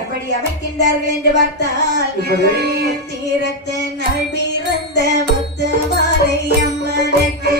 எப்படி அமைக்கின்றார்கள் என்று பார்த்தால் தீரத்து நாள் பிறந்த முத்து மாலை அம்மனுக்கு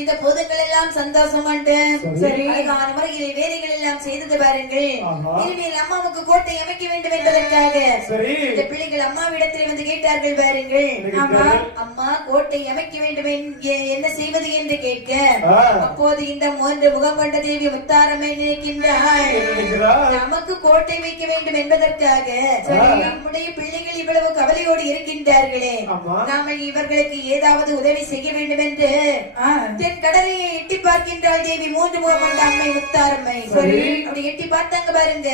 இந்த பொதுக்கள் எல்லாம் சந்தோஷம் உண்டு. அழகான முறையில் வேலைகள் எல்லாம் செய்தது பாருங்கள். இனிமேல் அம்மாவுக்கு கோட்டை அமைக்க வேண்டும் என்பதற்காக இந்த பிள்ளைகள் அம்மாவிடத்தில் வந்து கேட்டார்கள் பாருங்கள். அம்மா கோட்டை அமைக்க வேண்டும் என்ன செய்வது என்று கேட்க, அப்போது இந்த மூன்று முகம் கொண்ட தேவி முத்தாரம்மை நினைக்கின்றாள், நமக்கு கோட்டை வைக்க வேண்டும் என்பதற்காக நம்முடைய பிள்ளைகள் இவ்வளவு கவலையோடு இருக்கின்றார்களே, நாம இவர்களுக்கு ஏதாவது உதவி செய்ய வேண்டும் என்று கடலையை எட்டி பார்க்கின்றாள் தேவி மூன்று முகம் கொண்ட அம்மை முத்தாரம்மை. அப்படி எட்டி பார்த்தாங்க பாருங்க.